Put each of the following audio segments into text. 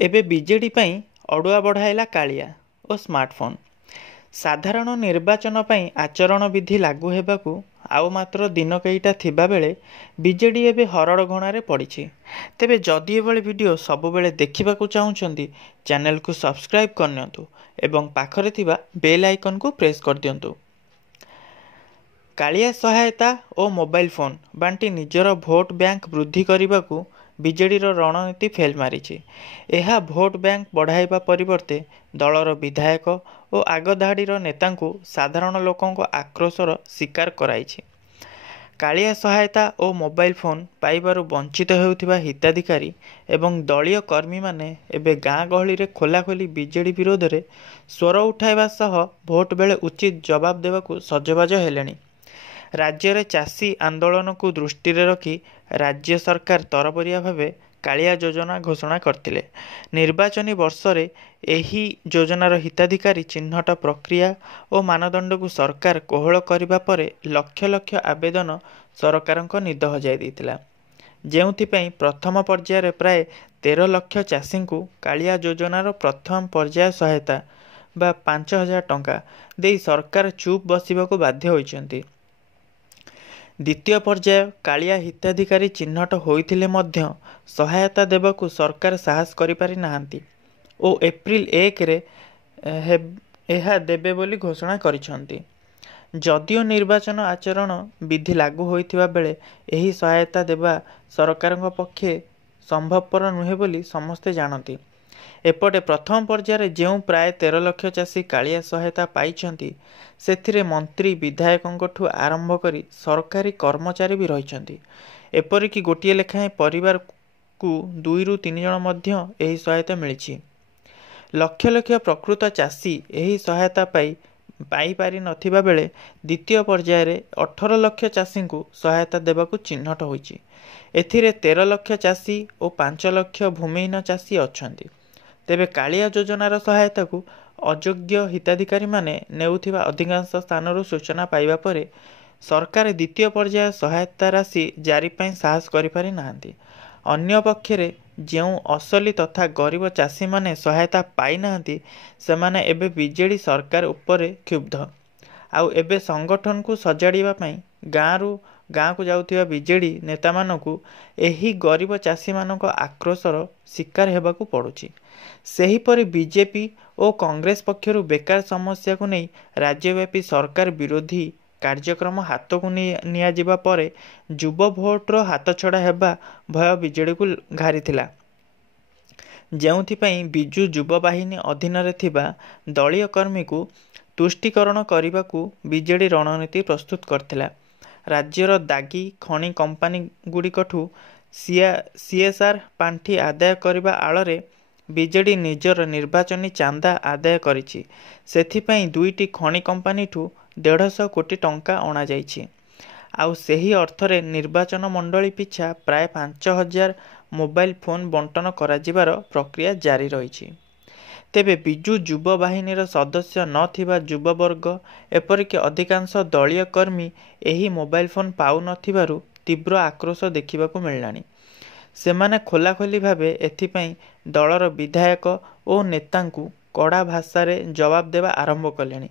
ଏବେ ବିଜେଡି ପାଇଁ ଅଡୁଆ ବଢ଼ାଇଲା କାଳିଆ ଓ ସ୍ମାର୍ଟଫୋନ୍। ସାଧାରଣ ନିର୍ବାଚନ ପାଇଁ ଆଚରଣ ବିଧି ଲାଗୁ ହେବାକୁ ଆଉ ମାତ୍ର ଦିନ କେଇଟା ଥିବାବେଳେ ବିଜେଡି ଏବେ ହରଡ଼ଘଣାରେ ପଡ଼ିଛି। ତେବେ ଯଦି ଏଭଳି ଭିଡ଼ିଓ ସବୁବେଳେ ଦେଖିବାକୁ ଚାହୁଁଛନ୍ତି, ଚ୍ୟାନେଲକୁ ସବସ୍କ୍ରାଇବ୍ କରିନିଅନ୍ତୁ ଏବଂ ପାଖରେ ଥିବା ବେଲ୍ ଆଇକନ୍କୁ ପ୍ରେସ୍ କରିଦିଅନ୍ତୁ। କାଳିଆ ସହାୟତା ଓ ମୋବାଇଲ ଫୋନ୍ ବାଣ୍ଟି ନିଜର ଭୋଟ୍ ବ୍ୟାଙ୍କ ବୃଦ୍ଧି କରିବାକୁ ବିଜେଡିର ରଣନୀତି ଫେଲ୍ ମାରିଛି। ଏହା ଭୋଟ୍ ବ୍ୟାଙ୍କ ବଢ଼ାଇବା ପରିବର୍ତ୍ତେ ଦଳର ବିଧାୟକ ଓ ଆଗଧାଡ଼ିର ନେତାଙ୍କୁ ସାଧାରଣ ଲୋକଙ୍କ ଆକ୍ରୋଶର ଶିକାର କରାଇଛି। କାଳିଆ ସହାୟତା ଓ ମୋବାଇଲ ଫୋନ୍ ପାଇବାରୁ ବଞ୍ଚିତ ହେଉଥିବା ହିତାଧିକାରୀ ଏବଂ ଦଳୀୟ କର୍ମୀମାନେ ଏବେ ଗାଁ ଗହଳିରେ ଖୋଲାଖୋଲି ବିଜେଡି ବିରୋଧରେ ସ୍ୱର ଉଠାଇବା ସହ ଭୋଟ୍ ବେଳେ ଉଚିତ ଜବାବ ଦେବାକୁ ସଜବାଜ ହେଲେଣି। ରାଜ୍ୟରେ ଚାଷୀ ଆନ୍ଦୋଳନକୁ ଦୃଷ୍ଟିରେ ରଖି ରାଜ୍ୟ ସରକାର ତରବରିଆ ଭାବେ କାଳିଆ ଯୋଜନା ଘୋଷଣା କରିଥିଲେ। ନିର୍ବାଚନୀ ବର୍ଷରେ ଏହି ଯୋଜନାର ହିତାଧିକାରୀ ଚିହ୍ନଟ ପ୍ରକ୍ରିୟା ଓ ମାନଦଣ୍ଡକୁ ସରକାର କୋହଳ କରିବା ପରେ ଲକ୍ଷ ଲକ୍ଷ ଆବେଦନ ସରକାରଙ୍କ ନିଦ ହଜାଇ ଦେଇଥିଲା, ଯେଉଁଥିପାଇଁ ପ୍ରଥମ ପର୍ଯ୍ୟାୟରେ ପ୍ରାୟ 13 ଲକ୍ଷ ଚାଷୀଙ୍କୁ କାଳିଆ ଯୋଜନାର ପ୍ରଥମ ପର୍ଯ୍ୟାୟ ସହାୟତା ବା 5,000 ଟଙ୍କା ଦେଇ ସରକାର ଚୁପ୍ ବସିବାକୁ ବାଧ୍ୟ ହୋଇଛନ୍ତି। ଦ୍ୱିତୀୟ ପର୍ଯ୍ୟାୟ କାଳିଆ ହିତାଧିକାରୀ ଚିହ୍ନଟ ହୋଇଥିଲେ ମଧ୍ୟ ସହାୟତା ଦେବାକୁ ସରକାର ସାହସ କରିପାରି ନାହାନ୍ତି ଓ ଏପ୍ରିଲ 1ରେ ଏହା ଦେବେ ବୋଲି ଘୋଷଣା କରିଛନ୍ତି। ଯଦିଓ ନିର୍ବାଚନ ଆଚରଣ ବିଧି ଲାଗୁ ହୋଇଥିବା ବେଳେ ଏହି ସହାୟତା ଦେବା ସରକାରଙ୍କ ପକ୍ଷେ ସମ୍ଭବପର ନୁହେଁ ବୋଲି ସମସ୍ତେ ଜାଣନ୍ତି। ଏପଟେ ପ୍ରଥମ ପର୍ଯ୍ୟାୟରେ ଯେଉଁ ପ୍ରାୟ 13 ଲକ୍ଷ ଚାଷୀ କାଳିଆ ସହାୟତା ପାଇଛନ୍ତି, ସେଥିରେ ମନ୍ତ୍ରୀ ବିଧାୟକଙ୍କଠୁ ଆରମ୍ଭ କରି ସରକାରୀ କର୍ମଚାରୀ ବି ରହିଛନ୍ତି। ଏପରିକି ଗୋଟିଏ ଲେଖାଏଁ ପରିବାରକୁ 2ରୁ 3 ଜଣ ମଧ୍ୟ ଏହି ସହାୟତା ମିଳିଛି। ଲକ୍ଷ ଲକ୍ଷ ପ୍ରକୃତ ଚାଷୀ ଏହି ସହାୟତା ପାଇପାରି ନଥିବା ବେଳେ ଦ୍ୱିତୀୟ ପର୍ଯ୍ୟାୟରେ 18 ଲକ୍ଷ ଚାଷୀଙ୍କୁ ସହାୟତା ଦେବାକୁ ଚିହ୍ନଟ ହୋଇଛି। ଏଥିରେ 13 ଲକ୍ଷ ଚାଷୀ ଓ 5 ଲକ୍ଷ ଭୂମିହୀନ ଚାଷୀ ଅଛନ୍ତି। ତେବେ କାଳିଆ ଯୋଜନାର ସହାୟତାକୁ ଅଯୋଗ୍ୟ ହିତାଧିକାରୀମାନେ ନେଉଥିବା ଅଧିକାଂଶ ସ୍ଥାନରୁ ସୂଚନା ପାଇବା ପରେ ସରକାର ଦ୍ୱିତୀୟ ପର୍ଯ୍ୟାୟ ସହାୟତା ରାଶି ଜାରି ପାଇଁ ସାହସ କରିପାରି ନାହାନ୍ତି। ଅନ୍ୟପକ୍ଷରେ ଯେଉଁ ଅସଲି ତଥା ଗରିବ ଚାଷୀମାନେ ସହାୟତା ପାଇନାହାନ୍ତି, ସେମାନେ ଏବେ ବିଜେଡି ସରକାର ଉପରେ କ୍ଷୁବ୍ଧ। ଆଉ ଏବେ ସଂଗଠନକୁ ସଜାଡ଼ିବା ପାଇଁ ଗାଁକୁ ଯାଉଥିବା ବିଜେଡି ନେତାମାନଙ୍କୁ ଏହି ଗରିବ ଚାଷୀମାନଙ୍କ ଆକ୍ରୋଶର ଶିକାର ହେବାକୁ ପଡ଼ୁଛି। ସେହିପରି ବିଜେପି ଓ କଂଗ୍ରେସ ପକ୍ଷରୁ ବେକାର ସମସ୍ୟାକୁ ନେଇ ରାଜ୍ୟବ୍ୟାପୀ ସରକାର ବିରୋଧୀ କାର୍ଯ୍ୟକ୍ରମ ହାତକୁ ନିଆଯିବା ପରେ ଯୁବ ଭୋଟର ହାତଛଡ଼ା ହେବା ଭୟ ବିଜେଡିକୁ ଘାରିଥିଲା, ଯେଉଁଥିପାଇଁ ବିଜୁ ଯୁବ ବାହିନୀ ଅଧୀନରେ ଥିବା ଦଳୀୟ କର୍ମୀଙ୍କୁ ତୁଷ୍ଟୀକରଣ କରିବାକୁ ବିଜେଡି ରଣନୀତି ପ୍ରସ୍ତୁତ କରିଥିଲା। ରାଜ୍ୟର ଦାଗୀ ଖଣି କମ୍ପାନୀଗୁଡ଼ିକଠୁ ସିଏସ୍ଆର୍ ପାଣ୍ଠି ଆଦାୟ କରିବା ଆଳରେ ବିଜେଡି ନିଜର ନିର୍ବାଚନୀ ଚାନ୍ଦା ଆଦାୟ କରିଛି। ସେଥିପାଇଁ 2ଟି ଖଣି କମ୍ପାନୀଠୁ 150 କୋଟି ଟଙ୍କା ଅଣାଯାଇଛି। ଆଉ ସେହି ଅର୍ଥରେ ନିର୍ବାଚନ ମଣ୍ଡଳୀ ପିଛା ପ୍ରାୟ 5,000 ମୋବାଇଲ ଫୋନ୍ ବଣ୍ଟନ କରାଯିବାର ପ୍ରକ୍ରିୟା ଜାରି ରହିଛି। ତେବେ ବିଜୁ ଯୁବ ବାହିନୀର ସଦସ୍ୟ ନଥିବା ଯୁବବର୍ଗ ଏପରିକି ଅଧିକାଂଶ ଦଳୀୟ କର୍ମୀ ଏହି ମୋବାଇଲ ଫୋନ୍ ପାଉନଥିବାରୁ ତୀବ୍ର ଆକ୍ରୋଶ ଦେଖିବାକୁ ମିଳିଲାଣି। ସେମାନେ ଖୋଲାଖୋଲି ଭାବେ ଏଥିପାଇଁ ଦଳର ବିଧାୟକ ଓ ନେତାଙ୍କୁ କଡ଼ା ଭାଷାରେ ଜବାବ ଦେବା ଆରମ୍ଭ କଲେଣି।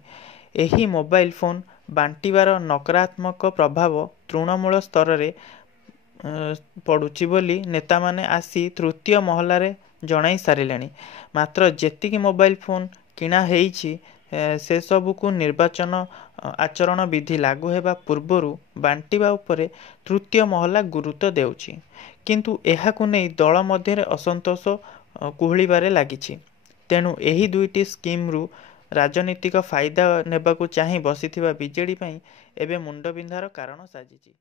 ଏହି ମୋବାଇଲ ଫୋନ୍ ବାଣ୍ଟିବାର ନକାରାତ୍ମକ ପ୍ରଭାବ ତୃଣମୂଳ ସ୍ତରରେ ପଡ଼ୁଛି ବୋଲି ନେତାମାନେ ଆସି ତୃତୀୟ ମହଲାରେ ଜଣାଇ ସାରିଲେଣି। ମାତ୍ର ଯେତିକି ମୋବାଇଲ ଫୋନ୍ କିଣା ହେଇଛି, ସେସବୁକୁ ନିର୍ବାଚନ ଆଚରଣ ବିଧି ଲାଗୁ ହେବା ପୂର୍ବରୁ ବାଣ୍ଟିବା ଉପରେ ତୃତୀୟ ମହଲା ଗୁରୁତ୍ୱ ଦେଉଛି। କିନ୍ତୁ ଏହାକୁ ନେଇ ଦଳ ମଧ୍ୟରେ ଅସନ୍ତୋଷ କୁହୁଳିବାରେ ଲାଗିଛି। ତେଣୁ ଏହି 2ଟି ସ୍କିମ୍ରୁ ରାଜନୀତିକ ଫାଇଦା ନେବାକୁ ଚାହିଁ ବସିଥିବା ବିଜେଡି ପାଇଁ ଏବେ ମୁଣ୍ଡବିନ୍ଧାର କାରଣ ସାଜିଛି।